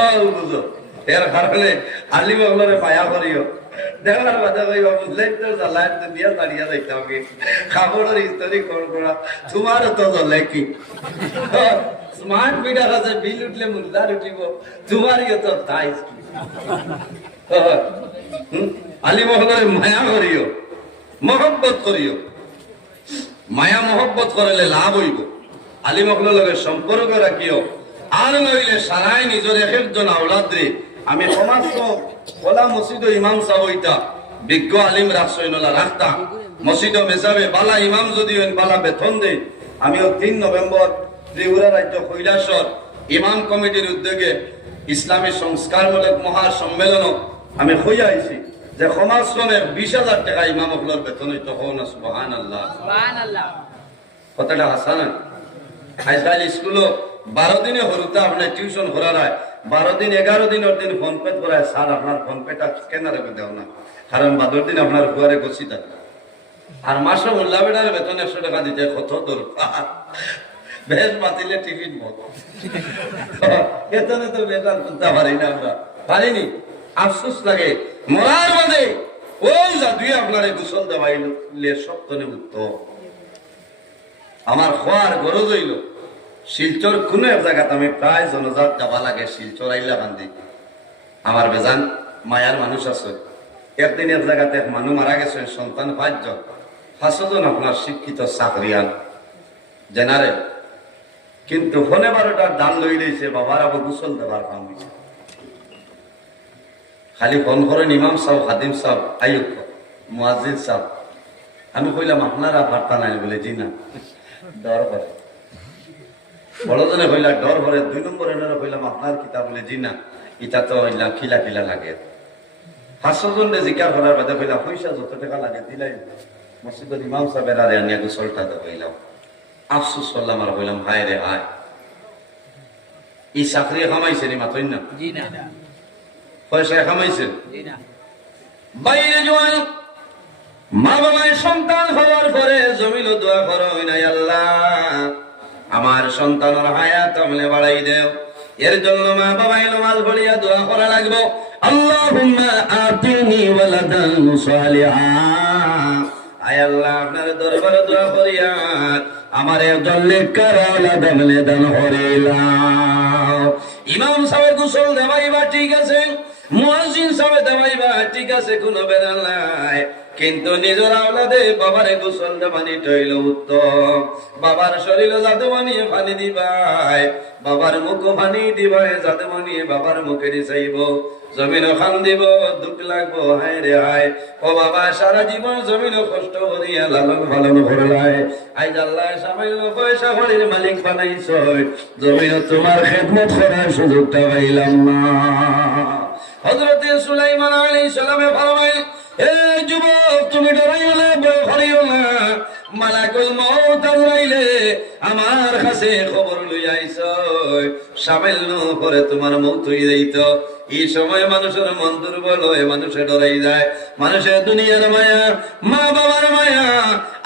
ও বুঝো এর কারণে আলী বাবলারে মায়া করিও, দেখার কথা কইবা বুঝলেন তো, জ্বালায় তো বিয়া দাঁড়িয়ে যাইতে হবে, খাবারের হিস্টোরি কোন করা তোমারও তো জ্বলে কি স্মার্ট মিটার আছে, বিল উঠলে মুদ্রার উঠিব, তোমারই তো তাই কি। আলী বাবলারে মায়া করিও, মহব্বত করিও, মায়া মহব্বত করলে লাভ হইব। আলী বাবলার লগে সম্পর্ক রাখিও, আর নইলে সারাই নিজের একজন আওলাদরে আমি সমাজ ওলা মসজিদ ইমাম সাহেব হইতা বিজ্ঞ আলিম রাখছইনলা রাখতা মসজিদ মেসাবে বালা ইমাম যদি বালা বেতন দে। আমিও 3 নভেম্বর ত্রিপুরা রাজ্য কৈলাসর ইমাম কমিটির উদ্যোগে ইসলামী সংস্কারমূলক মহা সম্মেলন আমি হইয়া আইছি যে সমাজ শ্রমের 20,000 টাকা ইমাম হকলর বেতন হইতো। হো না সুবহানাল্লাহ, সুবহানাল্লাহ। কথাটা হাসান আজকাল স্কুলও 12 দিনে হরুতে আপনার টিউশন করার 12 দিন 11 দিন ওর দিন ফোন পে করায়, স্যার আপনার ফোন পেটা স্ক্যানারে দেও না, কারণ 12 দিন আপনার ঘরে গছি থাকে। আর মাসে মোল্লা বেটার বেতন 100 টাকা দিতে কত দরকার, বেশ বাতিলে টিফিন মত বেতনে তো বেতন করতে পারি না, আমরা পারিনি। আফসোস লাগে মরার বাদে ওই জাদুই আপনার গোসল দেওয়াইলে সপ্তনে উত্তম। আমার খোয়ার গরজ হইল শিলচর কোন এক জায়গাতে আমি প্রায় জনজাত যাবা লাগে, শিলচর আইলা বান্ধি আমার বেজান মায়ার মানুষ আছে। একদিন এক জায়গাতে এক মানুষ মারা গেছে, সন্তান 5 জন, 5 জন আপনার শিক্ষিত চাকরিয়ান জেনারেল, কিন্তু ফোনে 12টার ডাল লই রয়েছে, বাবার আবার গোসল দেবার কাম হয়েছে। খালি ফোন করেন ইমাম সাহেব, খাদিম সাহেব, আয়ুব মুয়াজ্জিন সাহেব। আমি কইলাম আপনারা পারতা নাই বলে, জি না, ডর করে। বড়জনে কইলা ডর করে। 2 নম্বর এনারা কইলাম আপনার কিতাব বলে, জি না, ইটা তো হইলাম খিলা খিলা লাগে। 500 জন জিজ্ঞাসা করার বাদে কইলা পয়সা যত টাকা লাগে দিলাই মসজিদের ইমাম সাহেবের আর আনিয়া গোসলটা তো কইলাম। আফসোস করলাম আর কইলাম হায় রে হায়, এই চাকরি কামাইছে নি মাতই না, জি না, পয়সা কামাইছে, জি না। বাইরে জোয়ান মা বাবার সন্তান হওয়ার পরে জমিনও দোয়া করো, নাই আল্লাহ আমার সন্তানের হায়াত আমলে বাড়াই দেও। এর জন্য মা বাবাই নামাজ পড়িয়া দোয়া করা লাগবে, আল্লাহুম্মা আতিনি ওয়ালাদান সালিহা। আয় আল্লাহ আপনার দরবারে দোয়া করিয়া আমার একজন নেককার আওলাদ আমলে দান করিলাও। ইমাম সাহেব গোসল দেওয়াইবা ঠিক আছে, মুয়াজ্জিন সাহেব দেওয়াইবা ঠিক আছে, কোনো বেদা নাই, কিন্তু নিজের আওলাদে বাবারে গোসল দেবানি টইল উত্তম। বাবার শরীরে জাদু বানিয়ে পানি দিবাই, বাবার মুখ পানি দিবাই, জাদু বানিয়ে বাবার মুখে দিছাইব, জমিন খান দিব, দুঃখ লাগবো হায় রে হায়। ও বাবা সারা জীবন জমিন কষ্ট করিয়া লালন পালন করলাই, আজ আল্লাহ সামান্য পয়সা ভরির মালিক বানাইছ, জমিন তোমার খেদমত করার সুযোগটা পাইলাম না। হযরতে সুলাইমান আলাইহিস সালামে ফরমাইলেন, এ যুবক তুমি ডরাইও না, ভয় করিও না, মালাকুল মউত আইলে আমার কাছে খবর লইয়া আইছো, সামান্য করে তোমার মউত হই যাইত। এই সময় মানুষের মন দুর্বল হয়ে মানুষে ডরাই যায়, মানুষের দুনিয়ার মায়া, মা বাবার মায়া,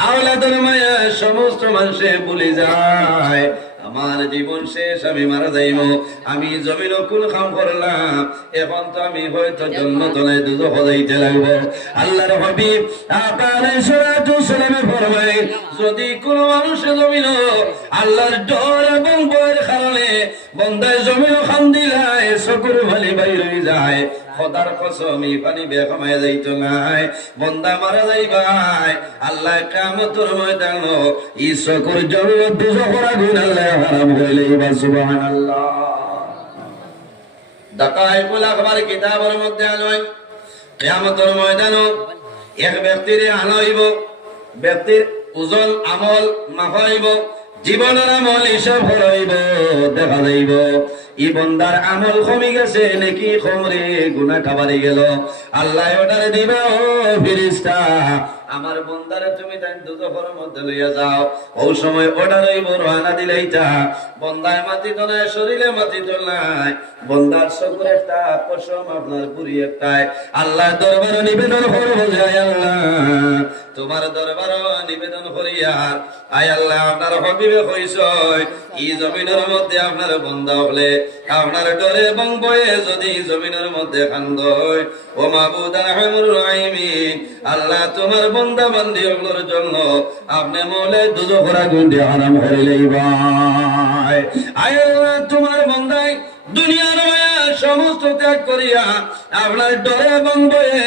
আওলাদের মায়া সমস্ত মানুষে ভুলে যায়। আমার জীবন শেষ, আমি মারা যাইব, আমি জমিন কুল কাম করলাম, এখন তো আমি হয়তো জন্নতলায় দুজখ যাইতে লাগবো। আল্লাহর হাবিব আলাইহিস সালাতু সালামে ফরমায়, যদি কোন মানুষ জমিন আল্লাহর ডর এবং ভয়ের কারণে বন্দায় জমিন খান দিলায় চকুর ভালি বাইর হয়ে যায়, খোদার কসম এই পানি বেকামায় যাইতো নাই, বন্দা মারা যাইবাই, আল্লাহ কিয়ামতের ময়দানে এই চকুর জন্য দুজখের আগুন আল্লাহ হারাম কইলেইবা। সুবহানাল্লাহ। দাকায়েকুল আখবার কিতাবের মধ্যে আনয়, কিয়ামতের ময়দানে এক ব্যক্তির আনা হইব, ব্যক্তির ওজন আমল মাফাইব, জীবনের আমল হিসাব হরাইব, দেখা যাইব ই বন্দার আমল কমে গেছে নাকি কমরে, গুনাহটা বাড়ি গেল। আল্লাহ অর্ডার দিব, ও ফেরেশতা আমার বন্দারে তুমি তাই দুজখের মধ্যে লইয়া যাও। ওই সময় অর্ডার হইব, রওনা দিলাইতা বন্দায় মাটি তো নাই, শরীরে মাটি তো নাই, বন্দার চকুর একটা পশম আপনার পুরি একটাই। আল্লাহ দরবারে নিবেদন করব যে আয় আল্লাহ তোমার দরবারে নিবেদন করিয়া আয় আল্লাহ আপনার হবিবে কইছ এই জমিনের মধ্যে আপনার বন্দা হলে আপনার ডরে এবং বয়ে যদি জমিনের মধ্যে খান্দয় ও মাবুদ আরহামুর রাহিমিন আল্লাহ তোমার বন্দা বান্দি ওগুলোর জন্য আপনি মলে দুজখের আগুন দিয়ে হারাম করে লইবাই। আয় আল্লাহ তোমার বন্দায় দুনিয়ার মায়া সমস্ত ত্যাগ করিয়া আপনার ডরে এবং বয়ে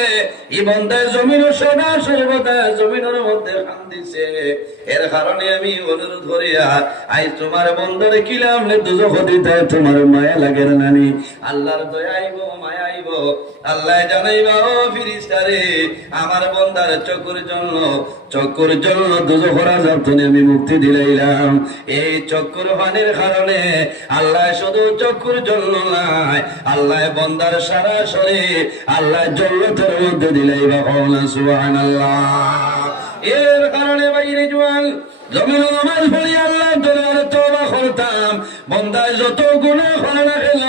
এই বন্দায় জমিন সদা সর্বদা জমিনের মধ্যে খান দিছে। এর কারণে আমি অনুরোধ করিয়া আই তোমার বন্দরে কিলাম দুজখ দিতে তোমার মায়া লাগে নানি। আল্লাহর দয়া আইব, মায়া আইব, আল্লাহ জানাইবা ও ফেরেশতারে আমার বন্দার চকুর জন্য দুজখের আযাব থেকে আমি মুক্তি দিলাইলাম। এই চকুর পানির কারণে আল্লাহ শুধু চকুর জন্য নাই, আল্লাহ বন্দার সারা শরীর আল্লাহ জান্নাতের মধ্যে দিলাইবা। সুবহানাল্লাহ। এর কারণে বাইরে জওয়ান জমিন নামাজ পড়ি আল্লাহ দরবারে তওবা করতাম, বন্দায় যত গুনাহ করে না গেল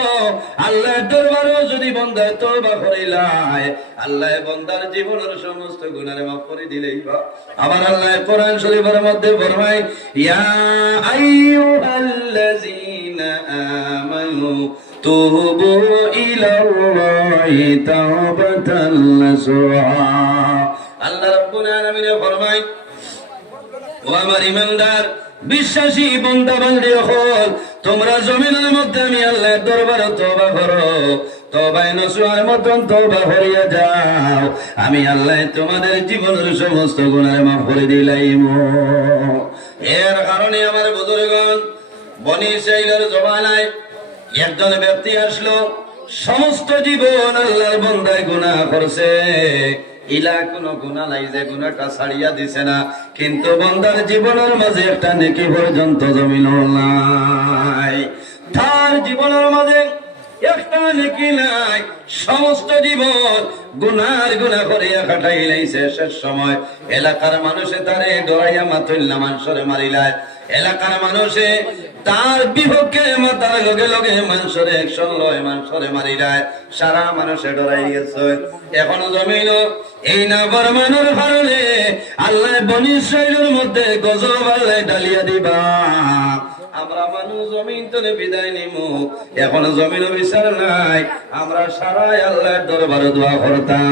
আল্লাহর দরবারে যদি বন্দায় তওবা করিলাই আল্লাহ বন্দার জীবনের সমস্ত গুনাহ মাফ করে দিলেইবা। আবার আল্লাহ কোরআন শরীফের মধ্যে ফরমায় ইয়া আইয়ুহাল্লাযীনা আমানু তুবু ইলাল্লাহি তাওবাতান নাসুহা। আল্লাহ রাব্বুল আলামিন ফরমায় ও আমার ইমানদার বিশ্বাসী বান্দা বান্দি হল তোমরা জমিনের মধ্যে আমি আল্লাহর দরবারে তওবা করো, তওবায়ে নসুহার মতন তওবা করিয়া যাও, আমি আল্লাহ তোমাদের জীবনের সমস্ত গুনাহ মাফ করে দিলাম। এর কারণে আমার বুজুর্গগণ বনি ইসরাঈলের জমানায় একজন ব্যক্তি আসলো, সমস্ত জীবন আল্লাহর বান্দায় গুনাহ করছে, ইলা কোনো গুনাহ নাই যে গুনাহটা ছাড়িয়া দিছে না, কিন্তু বান্দার জীবনের মাঝে একটা নেকি পর্যন্ত জমিন নাই, তার জীবনের মাঝে একটা নেকি নাই, সমস্ত জীবন গুনাহ করিয়া কাটাই লাইছে। শেষ সময় এলাকার মানুষে তারে ডরাইয়া মাথইল্লা মানুষরে মারিলায়, এলাকার মানুষে তার বিপক্ষে মাতার লগে লগে মানুষরে একশন লয় মানুষরে মারিলায়, সারা মানুষে ডরাই গেছে। এখন জমিন এই না বরমানোর কারণে আল্লাহ বনি ইসরাঈলের মধ্যে গজব আল্লাহ ডালিয়া দিবা। আমরা মানুষ জমিন তলে বিদায় নিমু, এখন জমিনও বিচার নাই, আমরা সারাই আল্লাহর দরবারে দোয়া করতাম।